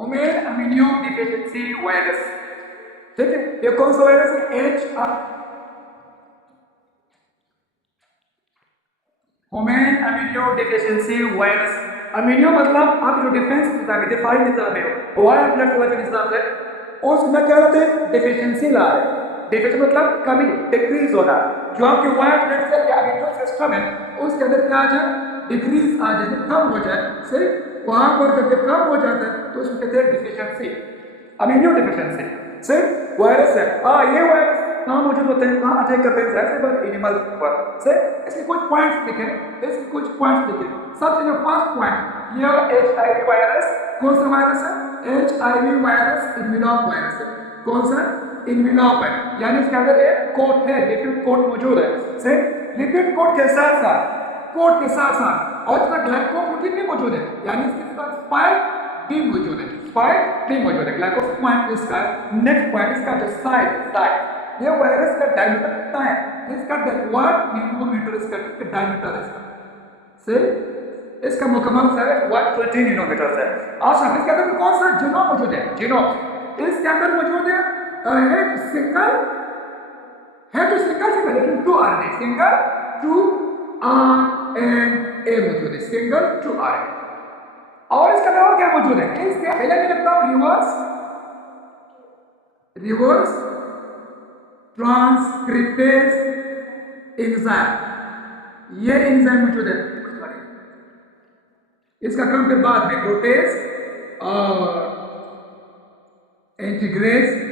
Human immuno deficiency virus. ठीक है, ये कौन सा वायरस है? Human immuno deficiency virus. Immuno मतलब आप जो डिफेंस निजाम है, दिफाई निजाम है, वायर ब्लड वाला जो निजाम है, उसमें क्या होता है? डिफिशिएंसी ला रहे हैं। डिफिशिएंसी मतलब कमी, डिक्रीज होना। जो आपके वायर ब्लड सेल या इम्यून सिस्टम है, उसके अंदर क्या आ जाए? डिक्रीज आ जाए, कम हो जाए। सिर्फ वहां पर जब ये कम हो जाता है तो उसको कहते हैं डिफिशिएंसी, इम्यूनो डिफिशिएंसी। सिर्फ वायरस है। ये वायरस कहाँ मौजूद होते हैं, कहाँ अटैक करते हैं? जैसे पर एनिमल पर से इसके कुछ पॉइंट्स लिखे, इसके कुछ पॉइंट्स लिखे। सबसे जो फर्स्ट पॉइंट ये HIV वायरस। कौन सा वायरस है? HIV वायरस इम्यूनॉक वायरस है। कौन सा? इम्यूनॉक है, यानी इसके अंदर एक कोट है, लिपिड कोट मौजूद है। से लिपिड कोट के साथ साथ और इसमें ग्लाइकोप्रोटीन भी मौजूद है, यानी इसके पास स्पाइक भी मौजूद है। स्पाइक भी मौजूद है। ग्लाइकोप्रोटीन पॉइंट इसका। नेक्स्ट पॉइंट इसका जो साइज, ये वायरस का डायमीटर कितना है? इसका 1 नैनोमीटर इसका डायमीटर है। इसका से इसका मुकम्मल साइज 120 नैनोमीटर है। अच्छा, इसके अंदर कौन सा जीनोम मौजूद है? जीनोम इसके अंदर मौजूद है। एक सिंगल है तो सिंगल लेकिन 2 RNA, सिंगल 2 RNA मौजूद है, सिंगल 2 RNA। और इसके अलावा क्या मौजूद है? इसके पहले मैं लिखता हूं रिवर्स ट्रांसक्रिप्टेज एंजाइम। ये एंजाइम मौजूद है। इसका काम फिर बाद में प्रोटेज और इंटीग्रेज,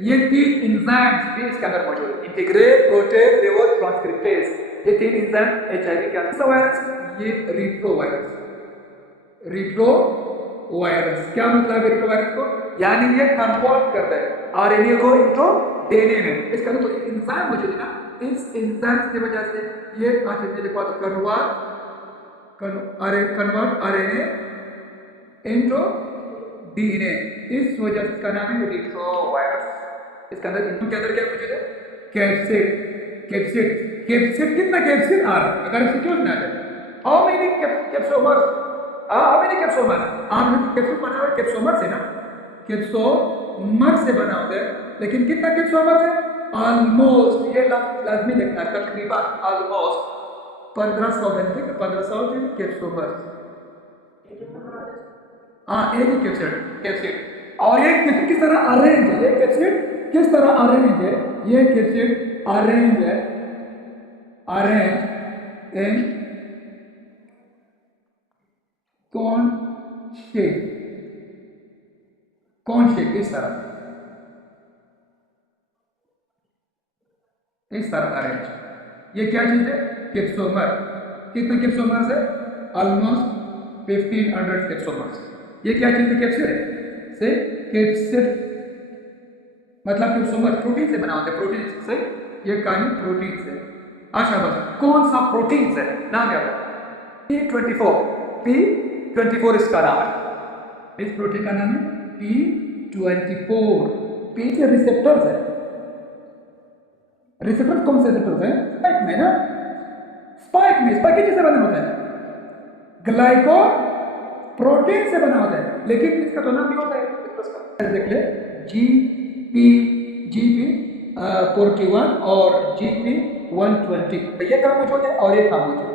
ये 3 एंजाइम्स भी इसके अंदर मौजूद है। इंटीग्रेज, प्रोटेज, रिवर्स ट्रांसक्रिप्टेज, ये 3 एंजाइम HIV के अंदर। वायरस ये रीट्रो वायरस। रीट्रो वायरस क्या मतलब है? रीट्रो वायरस को यानी ये कन्वर्ट करता है RNA को इंटो DNA में। इसका तो एंजाइम मौजूद है ना, इस एंजाइम की वजह से ये कन्वर्ट RNA इंटो DNA, इस वजह से इसका नाम है रीट्रो वायरस। इसके अंदर के अंदर क्या मौजूद है? कैप्सिड। कैप्सिड कितना कैप्सिड आ रहा है? अगर सिचुएशन आ जाए, how many capsomeres, how many capsomeres? Capsule बना हुआ है कैप्सोमर से ना, कैप्सोमर से बना हुआ है, लेकिन कितना कैप्सोमर है? ऑलमोस्ट, ये लाजमी लिखना, तकरीबन ऑलमोस्ट 1500 घंटे के 1500 कैप्सोमर। एक ही कैप्सिड और एक कैप्सिड किस तरह अरेंज है? ये कैप्सिड किस तरह अरेंज है? ये कैप्सिड अरेंज है, अरेंज इन कौन शेप, कौन शेप, इस तरह अरेंज। ये क्या चीज है? कैप्सोमर। कितने कैप्सोमर्स है? Almost 1500 capsomeres. ये क्या चीज है? कैप्सिड है। से कैप्सिड मतलब कैप्सोमर प्रोटीन से बना होता है, प्रोटीन से। ये कहानी प्रोटीन से। अच्छा बस, कौन सा प्रोटीन है? नाम क्या है? P24 इसका नाम है। इस प्रोटीन का नाम है P24। P से रिसेप्टर्स है। रिसेप्टर कौन से रिसेप्टर्स है? स्पाइक में ना, स्पाइक किससे बना होता है? ग्लाइको प्रोटीन से बना होता है, लेकिन इसका तो नाम भी होता है, देख ले, GP41 और GP120। ये काम मौजूद है और ये काम मौजूद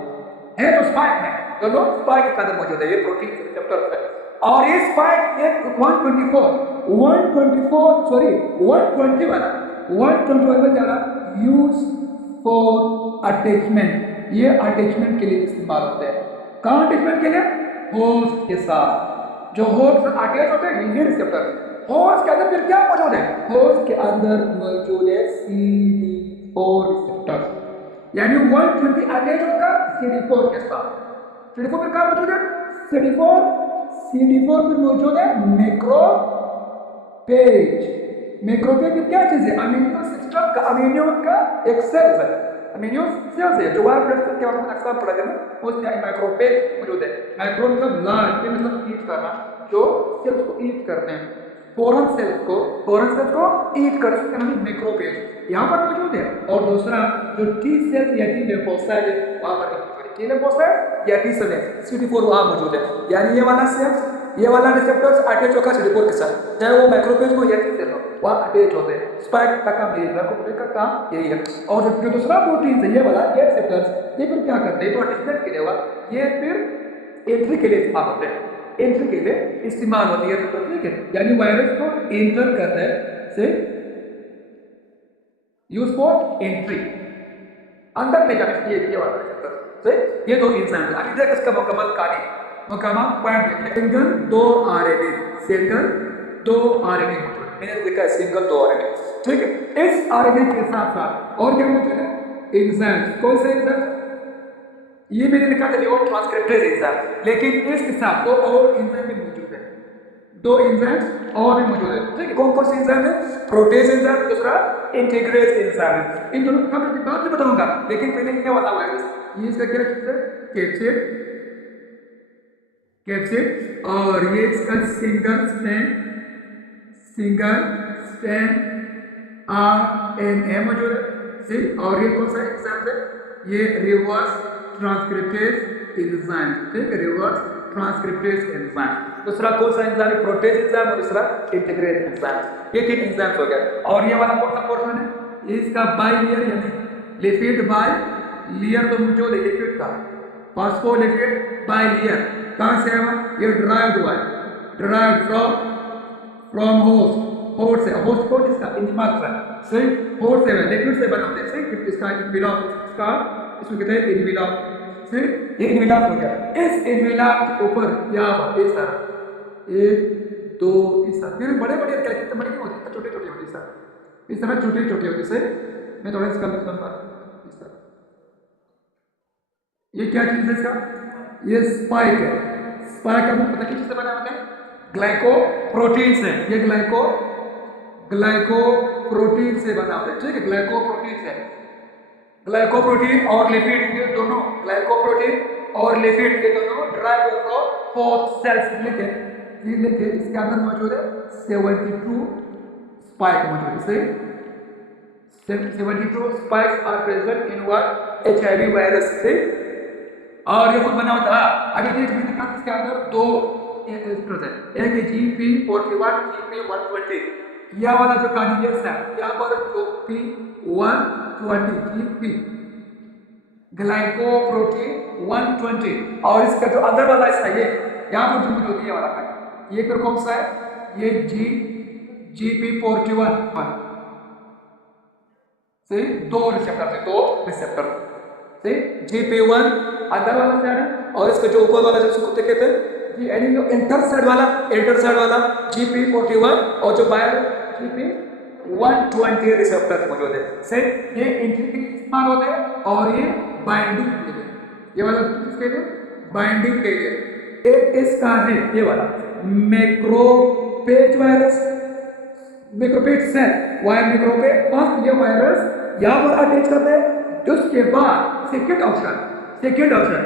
है तो स्पाइक में, दोनों स्पाइक के अंदर मौजूद है। ये प्रोटीन रिसेप्टर है और ये स्पाइक ये 120 वाला 120 वाला यूज फॉर अटैचमेंट। ये अटैचमेंट के लिए इस्तेमाल होते हैं। कहाँ अटैचमेंट के लिए? होस्ट के साथ। जो होस्ट अटैच होते हैं ये रिसेप्टर। होस्ट के अंदर फिर क्या मौजूद है? होस्ट के अंदर मौजूद है CD4 रिसेप्टर, यानी 120 अटैच होकर CD4 के साथ। CD4 में क्या मौजूद है? CD4 में मौजूद है मैक्रोफेज क्या चीज है? अमीनो सिस्टम का, अमीनो का एक सेल है, अमीनो सेल्स है जो वाइट ब्लड सेल के बारे में अक्सर पढ़ा गया, उसमें मैक्रोफेज मौजूद है। मैक्रो मतलब लार्ज, ये मतलब ईट करना, जो सेल्स को ईट करते हैं। फोरन सेल्स को ईट कर सकते हैं, मैक्रोफेज यहाँ पर मौजूद है। और दूसरा जो टी सेल या टी लिम्फोसाइट है वहां पर टी लिम्फोसाइट या टी सेल है, CD4 वहां मौजूद है। यानी ये वाला सेल्स ये वाला रिसेप्टर्स अटैच होगा CD4 के साथ, चाहे वो मैक्रोफेज हो या सेल हो, वहाँ अटैच होते हैं। स्पाइक का काम यही है, मैक्रोफेज का काम यही है। और जो दूसरा प्रोटीन है ये वाला, ये रिसेप्टर्स, ये फिर क्या करते हैं, तो अटैचमेंट के लिए हुआ, ये फिर एंट्री के लिए इस्तेमाल होते हैं, एंट्री के लिए इस्तेमाल होती है, तो ठीक है, यानी वायरस को एंटर करता है, से यूज फॉर एंट्री, अंदर ले जाने के लिए ये वाला रिसेप्टर से, ये दो इंसान है। अभी देख इसका मुकम्मल कहानी, मुकम्मल पॉइंट देखिए, सिंगल दो आरएनए, सिंगल दो आरएनए मौजूद है, मैंने लिखा है सिंगल दो आरएनए, ठीक है। इस आरएनए के साथ साथ और क्या मौजूद है, एंजाइम। कौन से एंजाइम, ये मैंने लिखा था न्यूरो ट्रांसक्रिप्टेज एंजाइम, लेकिन इसके साथ दो और एंजाइम भी मौजूद है, दो एंजाइम और भी मौजूद है, ठीक है। कौन कौन से एंजाइम है, प्रोटेज एंजाइम, दूसरा इंटीग्रेज एंजाइम। इन दोनों का मैं बाद में बताऊंगा, लेकिन पहले क्या वाला वायरस, ये इसका क्या चीज है, कैप्सिड, कैप्सिड, और ये इसका सिंगल स्ट्रैंड आरएनए मौजूद है, ठीक। और ये कौन सा एंजाइम है, ये रिवर्स ट्रांसक्रिप्टेज एंजाइम, ठीक है, रिवर्स ट्रांसक्रिप्टेज एंजाइम। दूसरा कौन सा एंजाइम है, प्रोटेज एंजाइम, और दूसरा इंटीग्रेज एंजाइम। ये तीन एंजाइम्स हो गए। और ये वाला कौन सा पोर्शन है, ये इसका बाइलेयर यानी लिपिड बाइलेयर, तो मौजूद है लिपिड का, फॉस्फोलिपिड बाइलेयर कहां से है, ये ड्राइव्ड हुआ है, ड्राइव्ड फ्रॉम होस्ट, होस्ट से, होस्ट को इसका इंजिमात है, सही, होस्ट से लिपिड से बना होता है, सही। इसका इनवेलप, इसका इसको कहते हैं इनवेलप, सही, ये इनवेलप हो गया। इस इनवेलप के ऊपर यहाँ पर इस तरह, एक दो, इस तरह, फिर बड़े बड़े कितने बड़े नहीं होते, छोटे छोटे होते, इस तरह छोटे छोटे होते, सही। मैं थोड़ा इसका लिखता हूँ इस तरह, ये क्या चीज है इसका, ये स्पाइक है। स्पाइक का पता किस चीज से बना होता है, ग्लाइकोप्रोटीन से, ये ग्लाइकोप्रोटीन से बना होता है, ठीक है, ग्लाइकोप्रोटीन से, ग्लाइकोप्रोटीन और लिपिड, ये दोनों ग्लाइकोप्रोटीन और लिपिड के दोनों ड्राइव फोर सेल्स लिखे, ये लिखे, इसके अंदर मौजूद है 72 स्पाइक मौजूद है, 72 spikes are present in what HIV virus से, और ये खुद बना होता है। अभी देख मैंने कहा इसके अंदर दो एस्ट्रोस है, एक है GP41, GP120, यह वाला जो कॉन्जुगेट्स है यहाँ पर GP120, GP ग्लाइकोप्रोटीन 120, और इसका जो अंदर वाला इसका ये यहाँ पर जो मौजूद है ये वाला का, ये फिर कौन सा है, ये GP41 से दो रिसेप्टर से, दो रिसेप्टर से, GP1 अंदर वाला साइड है, और इसका जो ऊपर वाला जिसको कहते हैं यानी जो इंटर साइड वाला GP41, और जो बाहर GP120 रिसेप्टर मौजूद है, से ये एंट्री के लिए इस्तेमाल होते हैं, और ये बाइंडिंग के लिए, ये वाला किसके लिए, बाइंडिंग के लिए। एक इसका है ये वाला macrophage virus, macrophage cell, wire macrophage, first ये वायरस यहाँ पर अटैच करते हैं, उसके बाद सेकेंड ऑप्शन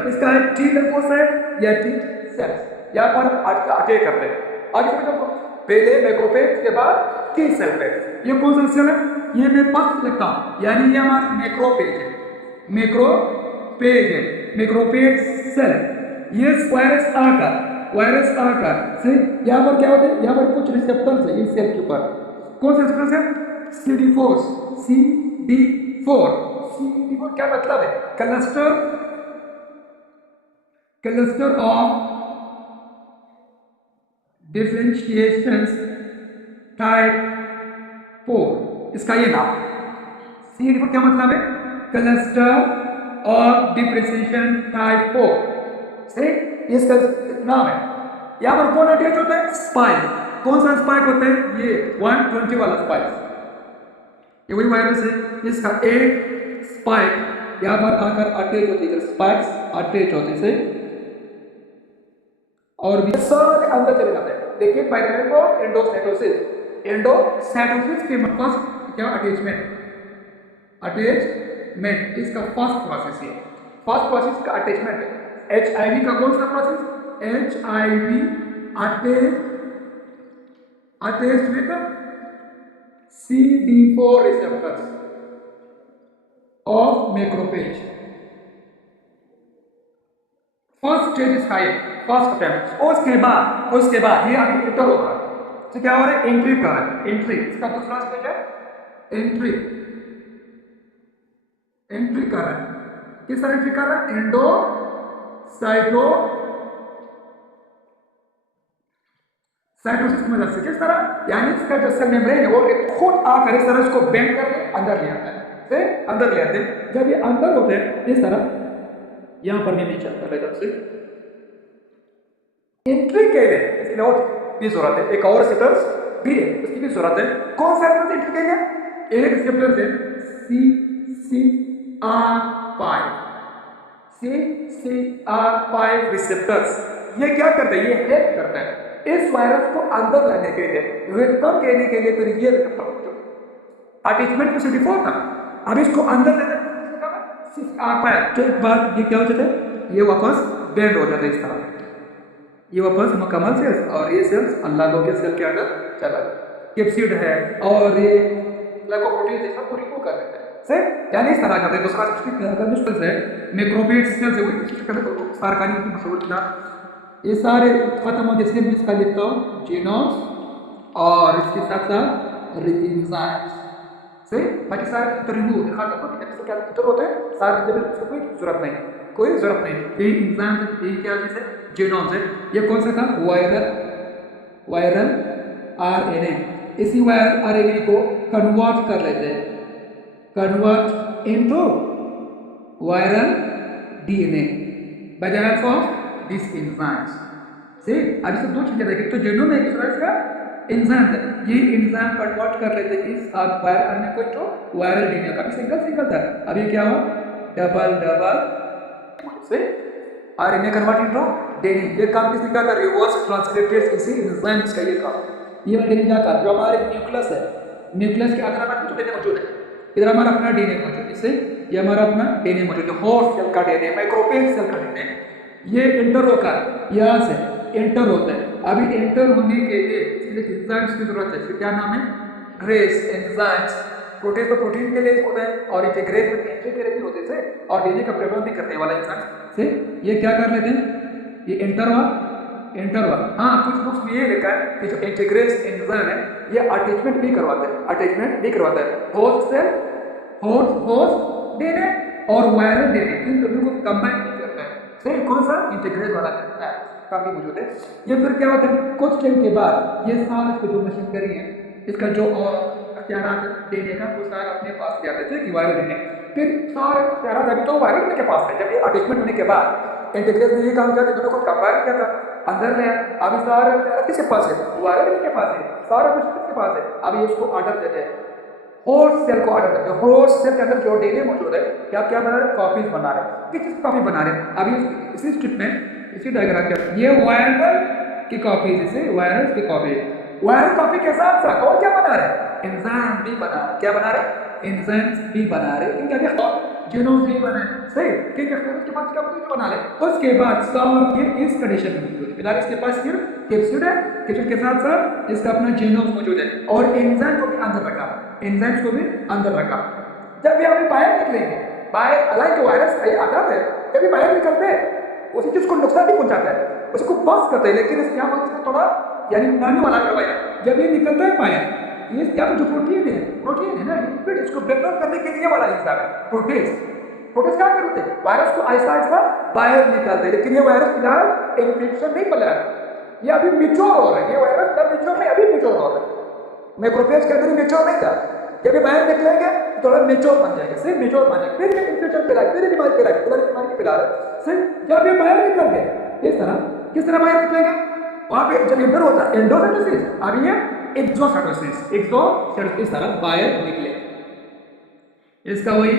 इसका है टी लिम्फोसाइट या टी सेल, यहाँ पर अटैच करते हैं। आगे समझो, पहले मैक्रोफेज के बाद टी सेल पे, ये कौन सा सेल है, ये मैं फर्स्ट लिखता हूँ, यानी ये हमारा मैक्रोफेज है, मैक्रोफेज सेल। ये वायरस आकर से यहाँ पर क्या होता है, यहाँ पर कुछ रिसेप्टर्स है इस सेल के ऊपर, कौन से रिसेप्टर्स है, CD4, CD4 क्या मतलब है, क्लस्टर ऑफ डिफरेंशिएशन टाइप 4, इसका ये नाम। CD4 क्या मतलब है, क्लस्टर ऑफ डिफरेंशिएशन टाइप 4, सही, इसका नाम है। यहाँ पर कौन अटैच होता है, स्पाइक, कौन सा स्पाइक होता है, ये 120 वाला स्पाइक, ये वही वायरस है, इसका एक स्पाइक यहाँ पर आकर अटैच होती है, स्पाइक्स अटैच होते से, और भी सारे अंदर चले जाते हैं। देखिए बाइनरी को एंडोसाइटोसिस के पास क्या अटैचमेंट इसका फर्स्ट प्रोसेस है, फर्स्ट प्रोसेस का अटैचमेंट है। HIV का कौन सा process, HIV attached with CD4 receptors of macrophage, first stage इसका है, फर्स्ट अटेम्प्ट। उसके बाद ये अभी एंटर हो रहा है, तो क्या हो रहा है, एंट्री कर रहा है, एंट्री। इसका दूसरा स्टेज है एंट्री, एंट्री कर रहा है। किस तरह एंट्री कर रहा है, एंडो साइटो साइटोसिस की मदद से। किस तरह, यानी इसका जो सेल मेम्ब्रेन है वो खुद आकर इस तरह इसको बेंड करके अंदर ले आता है, से अंदर ले आते हैं। जब ये अंदर होते हैं इस तरह, यहां पर मैं मेंशन कर लेता हूं, एंट्री के लिए इसके लिए और भी जरूरत है, एक और रिसेप्टर्स भी है, उसकी भी जरूरत है। कौन सा रिसेप्टर एंट्री के लिए, एक रिसेप्टर है CCR5, CCR5 रिसेप्टर्स। ये क्या करता है, ये हेल्प करता है इस वायरस को अंदर लाने के लिए, वेलकम कहने के लिए। फिर ये अटैचमेंट में 64 था, अब इसको अंदर लेने CCR5, तो एक बार ये क्या हो जाता है, ये वापस बेंड हो जाता है इस तरह, ये वापस मुकम्मल सेल्स, और ये सेल्स अल्लाह को के सेल के अंदर चला गया। कैप्सिड है और ये ग्लाइकोप्रोटीन जैसा को रिमूव कर देता है, से यानी इस तरह करते हैं। दूसरा कंडीशन है मैक्रोफेज सेल्स है, वो सार का नहीं मशहूर था। ये सारे खत्म हो जैसे मैं इसका लिखता हूँ जीनोम्स, और इसके साथ साथ एंजाइम्स से, बाकी सारे तो रिमूव दिखा दो, तो क्या क्या होते हैं सारे, जब इसको कोई जरूरत नहीं, कोई जरूरत नहीं। ये एंजाइम ये क्या चीज है, जीनोम्स है। ये कौन सा था, वायरल आरएनए। इसी वायरल आरएनए को कन्वर्ट कर लेते हैं, convert into viral DNA by the help of this enzymes. से अब इसको दो चीजें देखें, तो जीनोम में एक का एंजाइम है, ये एंजाइम कन्वर्ट कर लेते हैं इस वायरल आरएनए को तो वायरल डीएनए का। सिंगल था, अभी क्या हुआ, डबल से आरएनए कन्वर्ट इनटू डीएनए। ये काम किसने किया था, रिवर्स ट्रांसक्रिप्टेज इसी एंजाइम्स का ये काम। ये मैं डीएनए क्या कर, जो हमारे न्यूक्लियस है, न्यूक्लियस के अंदर हमारा कुछ डीएनए मौजूद है, इधर हमारा अपना डीएनए मौजूद है, इससे ये हमारा अपना डीएनए मौजूद है, होस्ट सेल का डीएनए, माइक्रोफेज सेल का डीएनए। ये एंटर होकर यहाँ से एंटर होता है। अभी एंटर होने के लिए इसके एंजाइम्स की जरूरत है, इसका क्या नाम है, ग्रेस एंजाइम्स। प्रोटीन तो प्रोटीन के लिए होता है, और इंटीग्रेट एंट्री के लिए भी होते हैं, और डीएनए का प्रेरण भी करने वाला एंजाइम से। ये क्या कर लेते हैं, ये एंटर हुआ। हाँ, कुछ बुक्स में ये लिखा है कि जो इंटीग्रेस एंजाइम है ये अटैचमेंट भी करवाता है, होस्ट सेल, होस्ट डीएनए और वायरल डीएनए, इन दोनों को कंबाइन भी करता है। सही, कौन सा, इंटीग्रेस वाला है, काफी मौजूद है। ये फिर क्या होता है, कुछ टाइम के बाद ये सारा इसका जो मशीनरी है, इसका जो अख्तियारात डीएनए का, वो सारा अपने पास ले आते थे कि वायरल डीएनए, फिर सारे अख्तियारात अभी तो वायरल डीएनए के पास है। जब ये अटैचमेंट होने के बाद इंटीग्रेस ने ये काम किया कि दोनों को कंबाइन किया था, अंदर ले अभी सारे किसके पास है, वायरल डीएनए के पास है, सारा कुछ किसके पास है। अभी इसको ऑर्डर देते हैं, होस्ट सेल को ऑर्डर देते हैं, होस्ट सेल के अंदर जो डीएनए मौजूद है, क्या क्या बना रहे, कॉपीज बना रहे, किस कॉपी बना रहे। अभी इसी स्ट्रिप में, इसी डायग्राम के, ये वायरल की कॉपी, जैसे वायरस की कॉपी, वायरल कॉपी के साथ साथ और क्या बना रहे, एंजाइम भी बना रहे। क्या बना रहे, एंजाइम्स भी बना रहे, इनका क्या, जीनोम भी बना है। सही, ठीक है, फिर उसके बाद क्या बना ले, उसके बाद सब ये इस कंडीशन में मौजूद है। फिलहाल इसके पास सिर्फ कैप्सूल है, कैप्सूल के साथ साथ इसका अपना जीनोम मौजूद है, और एंजाइम को भी अंदर रखा, एंजाइम्स को भी अंदर रखा। जब ये अभी बाहर निकलेंगे, बाहर हालांकि वायरस ये आजाद है, कभी बाहर निकलते हैं उसी चीज को नुकसान नहीं पहुंचाता है, उसको पास करते हैं, लेकिन इसके यहाँ पर थोड़ा यानी नुकसान वाला करवाया। जब ये निकलता है बाहर, ये क्या जो प्रोटीन है ना, लिपिड, इसको ब्रेक डाउन करने के लिए वाला हिस्सा है प्रोटीन क्या करते हैं, वायरस को आहिस्ता बाहर निकालते हैं। लेकिन ये वायरस फिलहाल इन्फेक्शन नहीं फैला है, ये अभी मिच्योर हो रहा है, ये वायरस तब मिच्योर नहीं, अभी मिच्योर हो रहा है। माइक्रोफेज के अंदर मिच्योर नहीं था, जब ये बाहर निकलेंगे तो थोड़ा मिच्योर बन जाएगा, सिर्फ मिच्योर बन जाएगा, फिर इन्फेक्शन फैलाए, फिर बीमारी फैला रहे। सिर्फ जब ये बाहर निकल गए इस तरह, किस तरह बाहर निकलेंगे, वहां पे जब इंटर होता है एंडोसाइटोसिस, अभी ये एक्सोसाइटोसिस, इस तरह बाहर निकले, इसका वही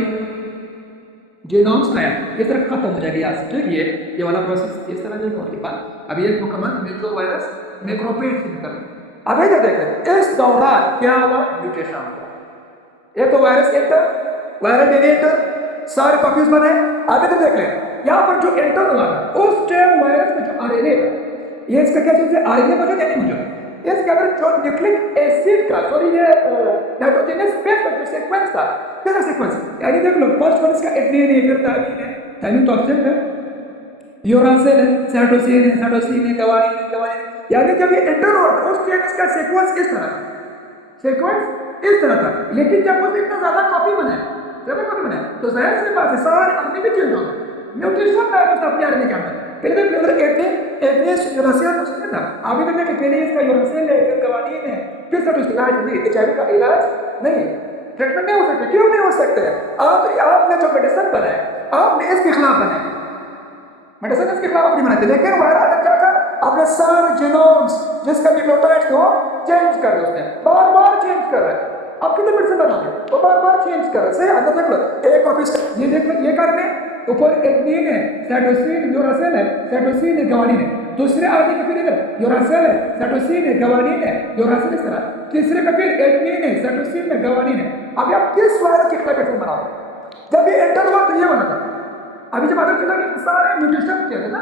जीनोम्स आया, इस तरह खत्म हो जाएगा यहाँ से। ठीक है, ये वाला प्रोसेस इस तरह से होने के बाद अभी एक मुकम्मल मेट्रो वायरस मैक्रोफेज से निकल। अब इधर देखें, इस दौरान क्या हुआ, म्यूटेशन हुआ। ये तो वायरस एंटर, वायरल डीएनए सारे कॉपीज बने। अब इधर देख लें, यहाँ पर जो एंटर हुआ उस टाइम वायरस में जो आरएनए, ये इसका क्या चीज है, आरएनए मौजूद है, नहीं मौजूद, इसके अंदर जो न्यूक्लिक एसिड का, सॉरी ये नाइट्रोजनस बेस का जो सीक्वेंस था, कैसा सीक्वेंस, यानी देख लो फर्स्ट वन इसका एडेनिन है, फिर थायमिन है, थायमिन तो एब्सेंट है, यूरासिल है, साइटोसिन है, गवानीन, यानी जब ये एंटर हो तो उस स्टेटस का सीक्वेंस इस तरह था, सीक्वेंस इस तरह था। लेकिन जब उसने इतना ज़्यादा कॉपी बनाए तो जाहिर सी बात है सारे आदमी भी चेंज हो गए, म्यूटेशन था उसने अपने आदमी के अंदर। पहले एथनिस यूरासिल उसमें था, अभी तक कि पहले इसका यूरासिल है, फिर गवानीन है, फिर सब इलाज नहीं, HIV का इलाज नहीं, ट्रीटमेंट नहीं हो सकता। क्यों नहीं हो सकते? आपने जो मेडिसिन बनाया आपने इसके खिलाफ बनाया, मेडिसिन इसके खिलाफ नहीं बनाते, लेकिन वायरस ने क्या कर अपने सारे जीनोम्स जिसका न्यूक्लियोटाइड थे वो चेंज कर रहे, उसने बार चेंज कर रहे हैं। आप कितने मेडिसिन बनाओगे वो बार चेंज कर रहे हैं। सही अंदर देख लो, एक ऑफिस ये देख लो, ये करने ऊपर एथनिन है, साइटोसिन यूरासिल है, साइटोसिन है, गवानीन है। दूसरे आदमी का फिर इधर यूरासिल है, साइटोसिन है, गवानीन है, यूरासिल इस तरह। तीसरे का फिर एथनिन है, साइटोसिन है, गवानीन है। अभी आप किस वायरस के खिलाफ वैक्सीन बनाओगे? जब ये एंटर हुआ तो ये बना था। अभी जब आदमी चला कि सारे म्यूटेशन कहते हैं ना,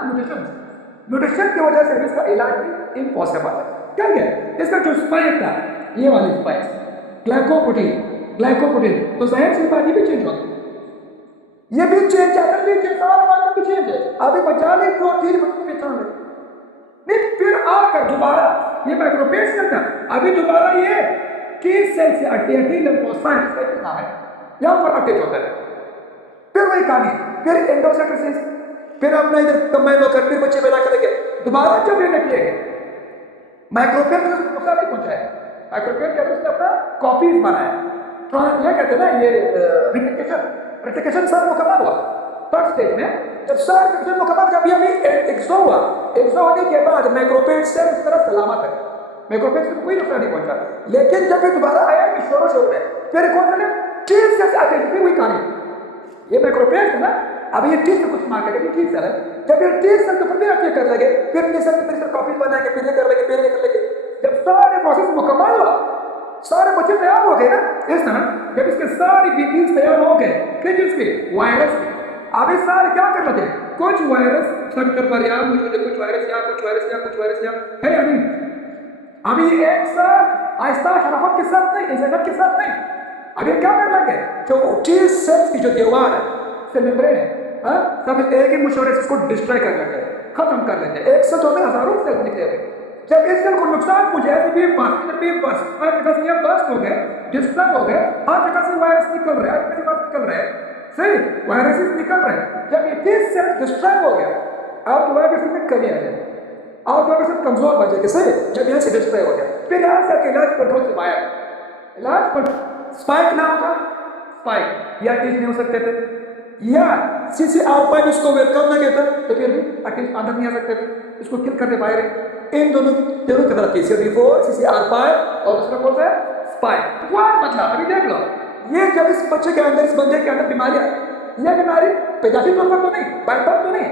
म्यूटेशन की वजह से इसका इलाज भी इम्पॉसिबल है। क्या है इसका जो स्पाइक था, ये वाली स्पाइक ग्लाइकोप्रोटीन, तो जाहिर सी बात ये भी चेंज होगा, ये भी चेंज है, भी चेंज सारा मामला भी चेंज है। अभी बचा ले 2-3 मिनट पहचान ले, नहीं फिर आकर दोबारा ये माइक्रोफेज सेल था, अभी दोबारा ये टी सेल से अटैच लिम्फोसाइट का नाम है, यहाँ पर अटैच होता है। फिर वही कहानी, फिर एंडोसाइटोसिस, फिर अपना इधर कंबाइन होकर फिर बच्चे पैदा करेंगे। दोबारा जब ये निकलेंगे माइक्रोफेज में नुकसान नहीं पहुंचा है, माइक्रोफेज क्या उसने अपना कॉपीज बनाया, ये कहते हैं ना ये रेप्लिकेशन सर मुकम्मल हुआ थर्ड स्टेज में। जब सर रेप्लिकेशन मुकम्मल, जब ये अभी एक्सो हुआ, एक्सो होने के बाद माइक्रोफेज से इस तरफ सलामत है, माइक्रोफेज को कोई नुकसान नहीं पहुंचा। लेकिन जब ये दोबारा आया कि शोर में, फिर कौन सा चीज कैसे आते हैं, फिर वही कहानी, ये माइक्रोफेज है ना, अब ये टी से कुछ मार्केट है, टी सेल है, जब ये टी सेल तो फिर अटैक कर लेंगे, फिर टी सेल फिर कॉपी बनाएंगे, फिर ये कर लेंगे, फिर ये कर लेंगे। जब सारे प्रोसेस मुकम्मल हुआ, सारे बच्चे तैयार हो गए ना, इस तरह जब इसके सारे बीपीज तैयार हो गए, किस चीज के? वायरस के। अब ये सारे क्या कर लेते हैं, कुछ वायरस सेंटर पर या कुछ वायरस या कुछ वायरस या है या नहीं। अभी एक साथ आहिस्ता शराफत के साथ नहीं, इज्जत के साथ नहीं, अब ये क्या कर लेंगे, जो टी सेल्स की जो दीवार है, सेल मेम्ब्रेन है, सब एक ही मुशवरे से इसको डिस्ट्रॉय कर लेते हैं, खत्म कर लेते हैं। एक सेल तो में हजारों सेल निकले हुए, जब इस सेल को नुकसान पहुंचे भी बस हर जगह से ये बस्ट हो गए, डिस्ट्रॉय हो गए, हर जगह से वायरस निकल रहे हैं, हर जगह से निकल रहे हैं, सही वायरसेस निकल रहे हैं। जब ये टी सेल डिस्ट्रॉय हो गया, अब तो वायरस में कमी आ जाए, अब तो वायरस कमजोर बन जाएगी, सही जब यहाँ से डिस्ट्रॉय हो गया, फिर यहाँ से इलाज कंट्रोल से बाहर, इलाज पर स्पाइक ना होगा, स्पाइक या अटैच नहीं हो सकते थे, या CCR5 इसको वेलकम ना कहता तो फिर भी अटैच अंदर नहीं आ सकते थे, इसको किल करते बाहर। इन दोनों की तरह CCR4 CCR5 और दूसरा कौन सा है, स्पाइक। मतलब अभी देख लो, ये जब इस बच्चे के अंदर, इस बंदे के अंदर बीमारी आई, यह बीमारी पैदाशी तौर पर तो नहीं, बाइबर्थ तो नहीं,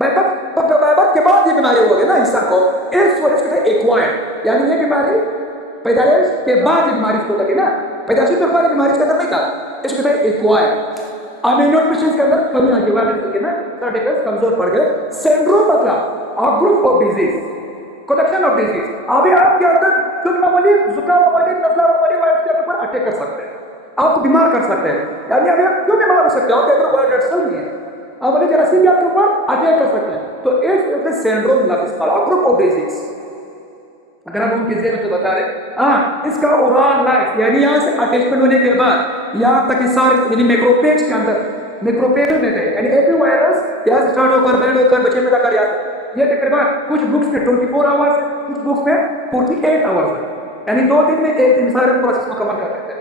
बाइबर्थ के बाद ये बीमारी हो गई ना इंसान को, इस वजह से एक्वायर्ड, यानी ये बीमारी पैदाइश के बाद ये बीमारी इसको लगी ना, पैदाइशी तौर पर बीमारी इसके अंदर नहीं था, इसको कहते हैं एक्वायर्ड। इम्यूनोडेफिशिएंसी के अंदर कमी आ गई, वायरस के ना सारे डिफेंस कमजोर पड़ गए। सिंड्रोम मतलब a group of disease, collection of disease. अभी आपके अंदर खुद मामूली जुकाम, मामूली नजला, मामूली वायरस के ऊपर अटैक कर सकते हैं, आपको बीमार कर सकते हैं। यानी अभी आप क्यों बीमार हो सकते हो, आपके अंदर वायरस सेल नहीं है, आप वाली जरासीम भी आपके ऊपर अटैक कर सकते हैं, तो इस सिंड्रोम मतलब अ ग्रुप ऑफ डिजीज। अगर हम उनकी जेब में तो बता रहे इसका ओवरऑल लाइफ, यानी यहाँ से अटैचमेंट होने के बाद यहाँ तक सारे यानी मैक्रोफेज के अंदर मैक्रोफेज में थे, यानी एक भी वायरस यहाँ से स्टार्ट होकर बैंड होकर बच्चे में जाकर ये तकरीबन कुछ बुक्स में 24 आवर्स है, कुछ बुक्स में 48 आवर्स है, यानी 2 दिन में एक दिन सारे प्रोसेस मुकम्मल कर सकते हैं।